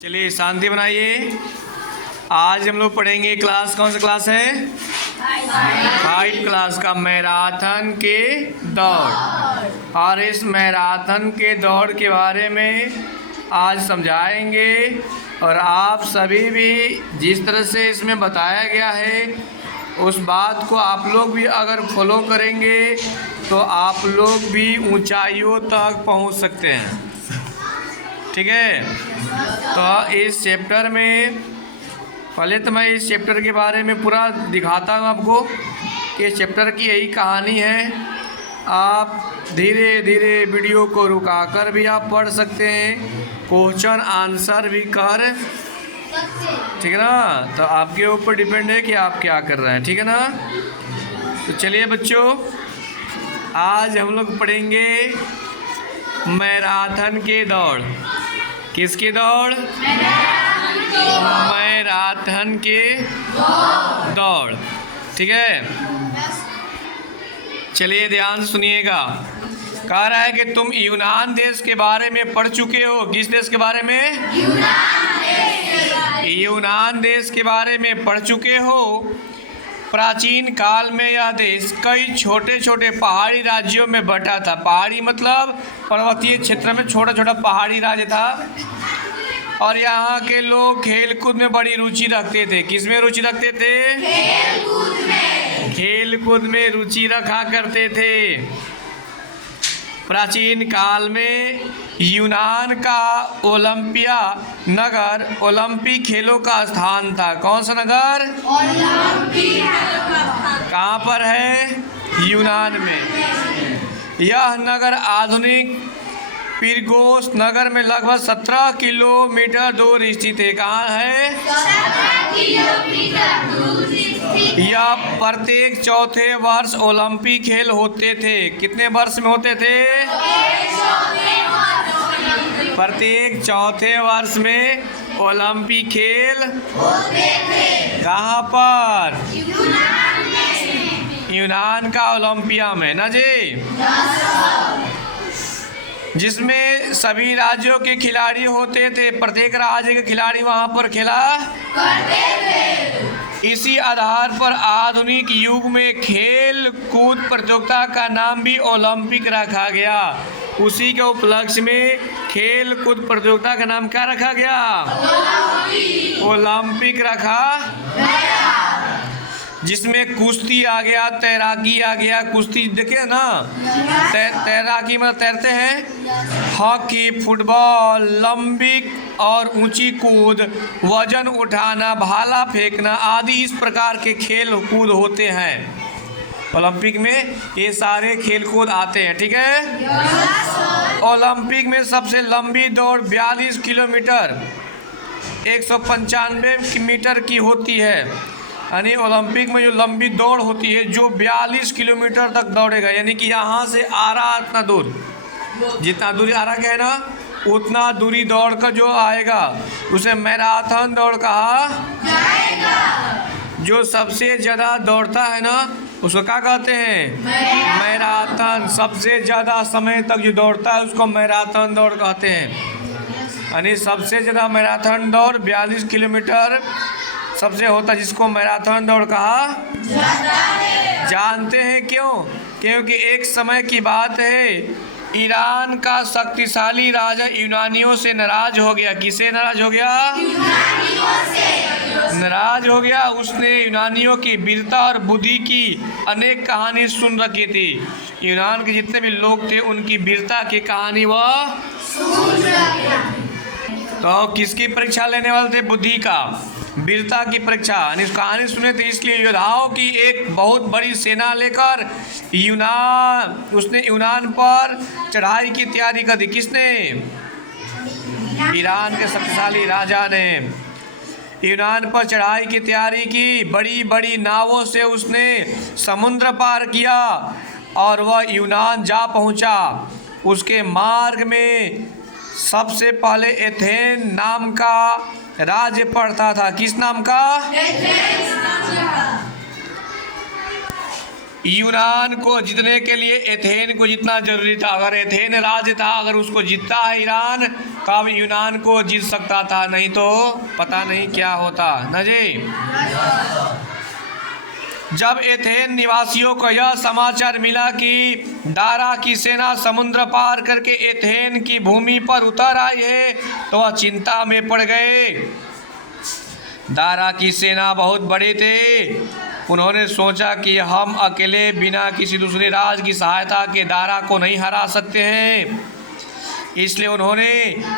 चलिए शांति बनाइए। आज हम लोग पढ़ेंगे क्लास, कौन सा क्लास है? 5 क्लास का मैराथन के दौड़। और इस मैराथन के दौड़ के बारे में आज समझाएंगे। और आप सभी भी जिस तरह से इसमें बताया गया है उस बात को आप लोग भी अगर फॉलो करेंगे तो आप लोग भी ऊंचाइयों तक पहुंच सकते हैं। ठीक है, तो इस चैप्टर में पहले तो मैं इस चैप्टर के बारे में पूरा दिखाता हूँ आपको कि इस चैप्टर की यही कहानी है। आप धीरे धीरे वीडियो को रुकाकर भी आप पढ़ सकते हैं, क्वेश्चन आंसर भी कर, ठीक है ना। तो आपके ऊपर डिपेंड है कि आप क्या कर रहे हैं, ठीक है ना। तो चलिए बच्चों, आज हम लोग पढ़ेंगे मैराथन के दौड़। किसकी दौड़? मैराथन के दौड़, ठीक है। चलिए ध्यान से सुनिएगा। कह रहा है कि तुम यूनान देश के बारे में पढ़ चुके हो। किस देश के बारे में? यूनान देश के बारे में पढ़ चुके हो। प्राचीन काल में यह देश कई छोटे छोटे पहाड़ी राज्यों में बटा था। पहाड़ी मतलब पर्वतीय क्षेत्र में छोटा छोटा पहाड़ी राज्य था। और यहाँ के लोग खेलकूद में बड़ी रुचि रखते थे। किस में रुचि रखते थे? खेलकूद में रुचि रखा करते थे। प्राचीन काल में यूनान का ओलंपिया नगर ओलंपिक खेलों का स्थान था। कौन सा नगर? कहाँ पर है? यूनान में। यह नगर आधुनिक पिरगोस नगर में लगभग 17 किलोमीटर दूर स्थित है। कहाँ है? 17 किलोमीटर दूर स्थित। यह प्रत्येक चौथे वर्ष ओलंपिक खेल होते थे। कितने वर्ष में होते थे? प्रत्येक चौथे वर्ष में ओलंपिक खेल होते थे। कहाँ पर? यूनान का ओलंपिया में ना जी, जिसमें सभी राज्यों के खिलाड़ी होते थे। प्रत्येक राज्य के खिलाड़ी वहां पर खेला करते थे। इसी आधार पर आधुनिक युग में खेल कूद प्रतियोगिता का नाम भी ओलंपिक रखा गया। उसी के उपलक्ष्य में खेल कूद प्रतियोगिता का नाम क्या रखा गया? ओलंपिक रखा गया। जिसमें कुश्ती आ गया, तैराकी आ गया। कुश्ती देखिए ना, तैराकी मतलब तैरते हैं। हॉकी, फुटबॉल, लंबिक और ऊंची कूद, वजन उठाना, भाला फेंकना आदि इस प्रकार के खेल कूद होते हैं। ओलंपिक में ये सारे खेल कूद आते हैं, ठीक है। ओलंपिक में सबसे लंबी दौड़ 42 किलोमीटर 195 मीटर की होती है। यानी ओलंपिक में जो लंबी दौड़ होती है जो 42 किलोमीटर तक दौड़ेगा। यानी कि यहाँ से आरा इतना दूर, जितना दूरी आरा का है ना, उतना दूरी दौड़ कर जो आएगा उसे मैराथन दौड़ कहा जाएगा। जो सबसे ज़्यादा दौड़ता है ना उसको क्या कहते हैं? मैराथन। सबसे ज़्यादा समय तक जो दौड़ता है उसको मैराथन दौड़ कहते हैं। यानी सबसे ज़्यादा मैराथन दौड़ 42 किलोमीटर सबसे होता है, जिसको मैराथन दौड़ कहा जाता है। जानते हैं क्यों? क्योंकि एक समय की बात है, ईरान का शक्तिशाली राजा यूनानियों से नाराज हो गया। किसे नाराज हो गया? यूनानियों से नाराज हो गया। उसने यूनानियों की वीरता और बुद्धि की अनेक कहानी सुन रखी थी। यूनान के जितने भी लोग थे उनकी वीरता की कहानी वह सुन रखा। तो किसकी परीक्षा लेने वाले थे? बुद्धि का, वीरता की परीक्षा। इस कहानी सुने थे, इसलिए योद्धाओं की एक बहुत बड़ी सेना लेकर उसने यूनान पर चढ़ाई की तैयारी कर दी। किसने? ईरान के शक्तिशाली राजा ने यूनान पर चढ़ाई की तैयारी की। बड़ी बड़ी नावों से उसने समुद्र पार किया और वह यूनान जा पहुंचा। उसके मार्ग में सबसे पहले एथेन नाम का राज्य पड़ता था। किस नाम का? यूनान को जीतने के लिए एथेन को जीतना जरूरी था। अगर एथेन राज्य था, अगर उसको जीतता है ईरान, तब यूनान को जीत सकता था, नहीं तो पता नहीं क्या होता ना जी। जब एथेन निवासियों को यह समाचार मिला कि दारा की सेना समुद्र पार करके एथेन की भूमि पर उतर आई है, तो वह चिंता में पड़ गए। दारा की सेना बहुत बड़ी थी। उन्होंने सोचा कि हम अकेले बिना किसी दूसरे राज्य की सहायता के दारा को नहीं हरा सकते हैं। इसलिए उन्होंने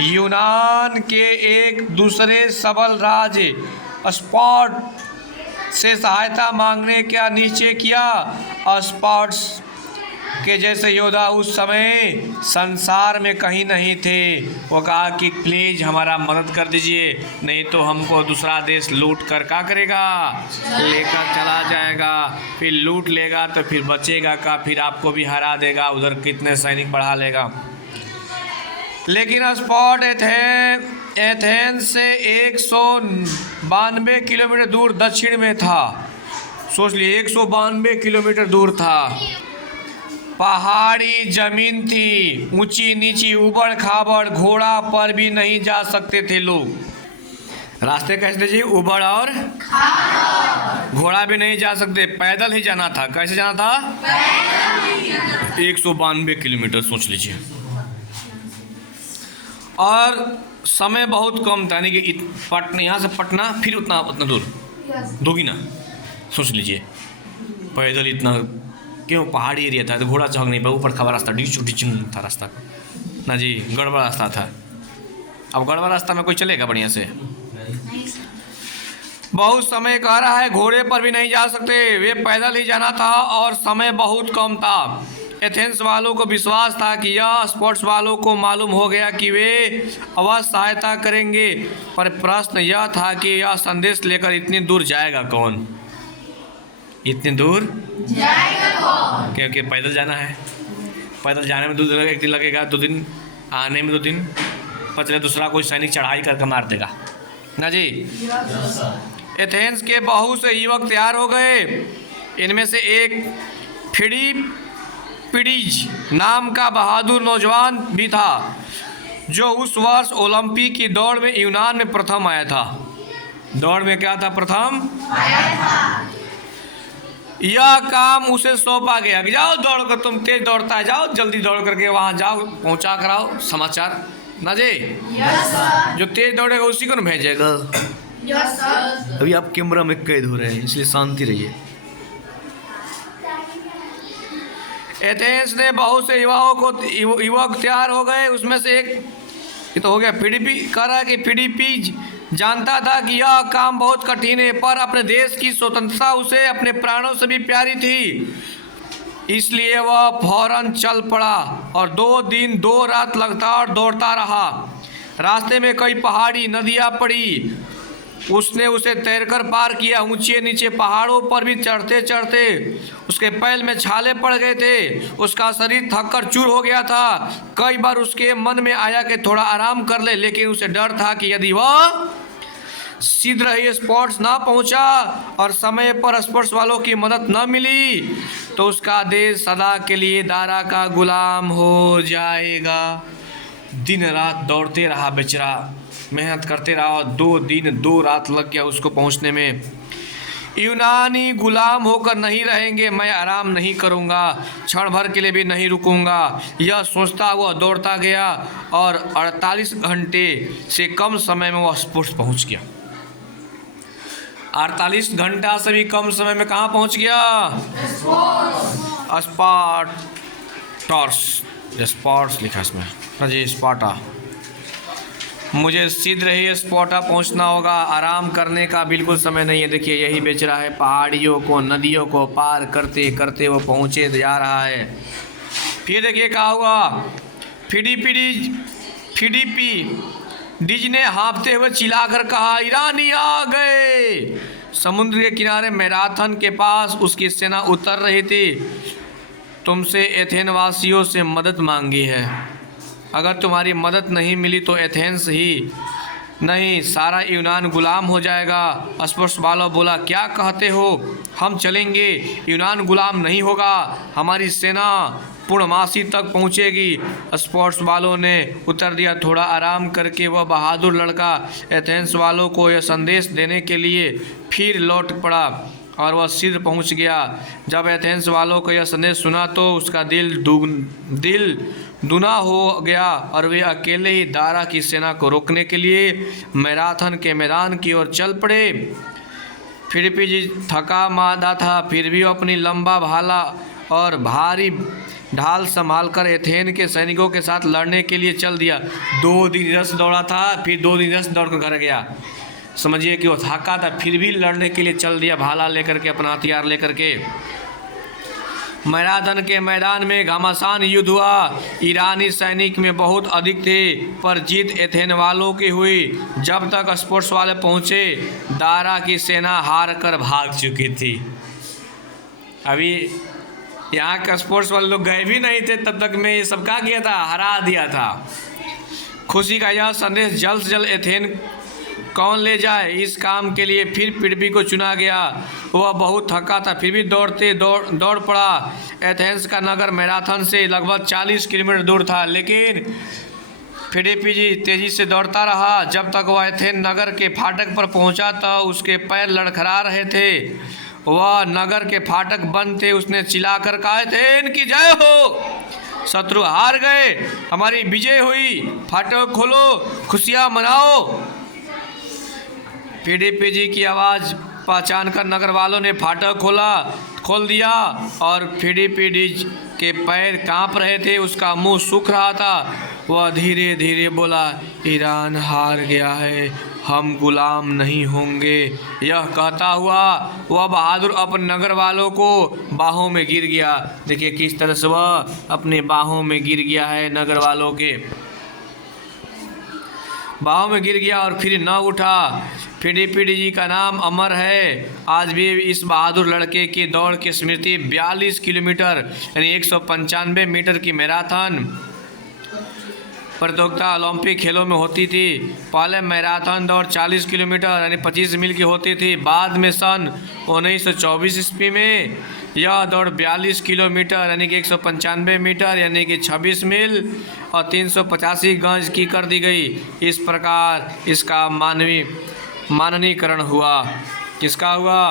यूनान के एक दूसरे सबल राज्य स्पार्ट से सहायता मांगने का निश्चय किया। स्पार्ट्स के जैसे योद्धा उस समय संसार में कहीं नहीं थे। वो कहा कि प्लीज़ हमारा मदद कर दीजिए, नहीं तो हमको दूसरा देश लूट कर क्या करेगा, लेकर चला जाएगा। फिर लूट लेगा तो फिर बचेगा का, फिर आपको भी हरा देगा, उधर कितने सैनिक बढ़ा लेगा। लेकिन स्पॉट एथेंस से 192 किलोमीटर दूर दक्षिण में था। सोच लिए 192 किलोमीटर दूर था। पहाड़ी जमीन थी, ऊंची नीची, उबड़ खाबड़, घोड़ा पर भी नहीं जा सकते थे लोग। रास्ते कैसे थे जी? उबड़ और घोड़ा भी नहीं जा सकते, पैदल ही जाना था। कैसे जाना था? 192 किलोमीटर सोच लीजिए। और समय बहुत कम था, यानी कि यहाँ से पटना फिर उतना दूर, दोगुना सोच लीजिए। पैदल इतना, क्यों? पहाड़ी एरिया था तो घोड़ा चढ़ नहीं पाया, ऊपर खबर रास्ता डिचिंग था रास्ता ना जी, गड़बड़ रास्ता था। अब गड़बड़ रास्ता में कोई चलेगा बढ़िया से? बहुत समय कह रहा है, घोड़े पर भी नहीं जा सकते, वे पैदल ही जाना था और समय बहुत कम था। एथेंस वालों को विश्वास था कि यह स्पोर्ट्स वालों को मालूम हो गया कि वे अवश्य सहायता करेंगे, पर प्रश्न यह था कि यह संदेश लेकर इतनी दूर जाएगा कौन? इतनी दूर जाएगा कौन? क्योंकि पैदल जाना है, पैदल जाने में 2 दिन, 1 दिन लगेगा, 2 दिन आने में 2 दिन, पचले दूसरा कोई सैनिक चढ़ाई करके मार देगा ना जी। एथेंस के बहुत से युवक तैयार हो गए। इनमें से एक फिलिप्पिडीज नाम का बहादुर नौजवान भी था, जो उस वर्ष ओलंपिक की दौड़ में यूनान में प्रथम आया था। दौड़ में क्या था? प्रथम आया था। यह काम उसे सौंपा गया कि जाओ दौड़ कर, तुम तेज दौड़ता है, जाओ जल्दी दौड़ करके वहाँ जाओ, पहुँचा कराओ समाचार ना जी। जो तेज दौड़ेगा उसी को न भेजेगा। अभी आप कैमरा में कैद हो रहे हैं, इसलिए शांति रहिए। एथेंस ने बहुत से युवक तैयार हो गए। उसमें से एक ये तो हो गया फिलिप्पीज जानता था कि यह काम बहुत कठिन है, पर अपने देश की स्वतंत्रता उसे अपने प्राणों से भी प्यारी थी। इसलिए वह फौरन चल पड़ा और 2 दिन 2 रात लगातार दौड़ता रहा। रास्ते में कई पहाड़ी नदियाँ पड़ी, उसने उसे तैरकर पार किया। ऊंचे नीचे पहाड़ों पर भी चढ़ते चढ़ते उसके पैर में छाले पड़ गए थे। उसका शरीर थक कर चूर हो गया था। कई बार उसके मन में आया कि थोड़ा आराम कर ले, लेकिन उसे डर था कि यदि वह शीघ्र ही स्पोर्ट्स ना पहुंचा और समय पर स्पोर्ट्स वालों की मदद न मिली, तो उसका देश सदा के लिए दारा का गुलाम हो जाएगा। दिन रात दौड़ते रहा बेचारा, मेहनत करते रहा। 2 दिन 2 रात लग गया उसको पहुंचने में। यूनानी गुलाम होकर नहीं रहेंगे, मैं आराम नहीं करूंगा, क्षण भर के लिए भी नहीं रुकूंगा, यह सोचता हुआ दौड़ता गया और 48 घंटे से कम समय में वह स्पोर्ट्स पहुंच गया। 48 घंटा से भी कम समय में कहाँ पहुंच गया? स्पार्टस लिखा इसमें जी, स्पार्टा। मुझे शीघ्र ही स्पार्टा पहुंचना होगा, आराम करने का बिल्कुल समय नहीं है। देखिए यही बेच रहा है, पहाड़ियों को नदियों को पार करते करते वो पहुंचे जा रहा है। फिर देखिए क्या हुआ। फिलिप्पीज ने हाँफते हुए चिल्लाकर कहा, ईरानी आ गए। समुद्र के किनारे मैराथन के पास उसकी सेना उतर रही थी। तुमसे एथेन वासियों से मदद मांगी है, अगर तुम्हारी मदद नहीं मिली तो एथेंस ही नहीं, सारा यूनान गुलाम हो जाएगा। स्पोर्ट्स वाला बोला, क्या कहते हो, हम चलेंगे, यूनान गुलाम नहीं होगा, हमारी सेना पूर्णमासी तक पहुंचेगी। स्पोर्ट्स वालों ने उत्तर दिया। थोड़ा आराम करके वह बहादुर लड़का एथेंस वालों को यह संदेश देने के लिए फिर लौट पड़ा और वह शीघ्र पहुंच गया। जब एथेंस वालों को यह संदेश सुना तो उसका दिल दुना हो गया और वे अकेले ही दारा की सेना को रोकने के लिए मैराथन के मैदान की ओर चल पड़े। फिलिप्पी जी थका मादा था, फिर भी अपनी लंबा भाला और भारी ढाल संभालकर एथेन के सैनिकों के साथ लड़ने के लिए चल दिया। 2 दिन रस दौड़ा था, फिर 2 दिन रस दौड़ कर घर गया। समझिए कि वो थका था, फिर भी लड़ने के लिए चल दिया, भाला लेकर के, अपना हथियार लेकर के। मैराथन के मैदान में घमासान युद्ध हुआ। ईरानी सैनिक में बहुत अधिक थे, पर जीत एथेन वालों की हुई। जब तक स्पोर्ट्स वाले पहुंचे, दारा की सेना हार कर भाग चुकी थी। अभी यहाँ का स्पोर्ट्स वाले लोग गए भी नहीं थे, तब तक में ये सब क्या किया था, हरा दिया था। खुशी का यह संदेश जल्द से जल्द एथेन कौन ले जाए, इस काम के लिए फिर फिलिप्पी को चुना गया। वह बहुत थका था, फिर भी दौड़ पड़ा। एथेंस का नगर मैराथन से लगभग 40 किलोमीटर दूर था, लेकिन फिलिप्पी जी तेजी से दौड़ता रहा। जब तक वह एथेन नगर के फाटक पर पहुंचा तो उसके पैर लड़खड़ा रहे थे। वह नगर के फाटक बंद थे। उसने चिल्लाकर कहा, एथेन की जय हो, शत्रु हार गए, हमारी विजय हुई, फाटक खोलो, खुशियाँ मनाओ। फिलिप्पी जी की आवाज़ पहचान कर नगर वालों ने फाटक खोल दिया और फिलिप्पी जी के पैर कांप रहे थे, उसका मुंह सूख रहा था। वह धीरे धीरे बोला, ईरान हार गया है, हम गुलाम नहीं होंगे। यह कहता हुआ वह बहादुर अपने नगर वालों को बाहों में गिर गया। देखिए किस तरह से वह अपने बाहों में गिर गया है, नगर वालों के बाहों में गिर गया और फिर न उठा। फिलिप्पी जी का नाम अमर है। आज भी इस बहादुर लड़के की दौड़ की स्मृति 42 किलोमीटर यानी 195 मीटर की मैराथन प्रतियोगिता ओलंपिक खेलों में होती थी। पहले मैराथन दौड़ 40 किलोमीटर यानी 25 मील की होती थी। बाद में सन 1924 ईस्वी में यह दौड़ 42 किलोमीटर यानी कि 195 मीटर यानी कि 26 मील और 385 गज की कर दी गई। इस प्रकार इसका माननीकरण हुआ। किसका हुआ?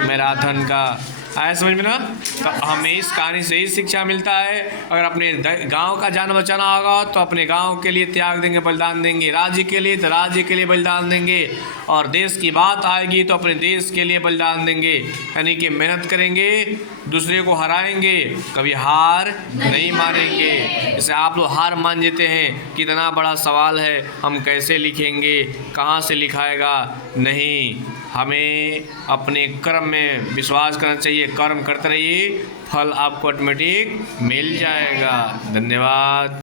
मैराथन का। आया समझ में ना? तो हमें इस कहानी से ही शिक्षा मिलता है, अगर अपने गांव का जान बचाना होगा तो अपने गांव के लिए त्याग देंगे, बलिदान देंगे। राज्य के लिए तो राज्य के लिए बलिदान देंगे, और देश की बात आएगी तो अपने देश के लिए बलिदान देंगे। यानी कि मेहनत करेंगे, दूसरे को हराएंगे, कभी हार नहीं मानेंगे। जैसे आप लोग हार मान लेते हैं, कितना बड़ा सवाल है, हम कैसे लिखेंगे, कहाँ से लिखाएगा? नहीं, हमें अपने कर्म में विश्वास करना चाहिए। कर्म करते रहिए, फल आपको ऑटोमेटिक मिल जाएगा। धन्यवाद।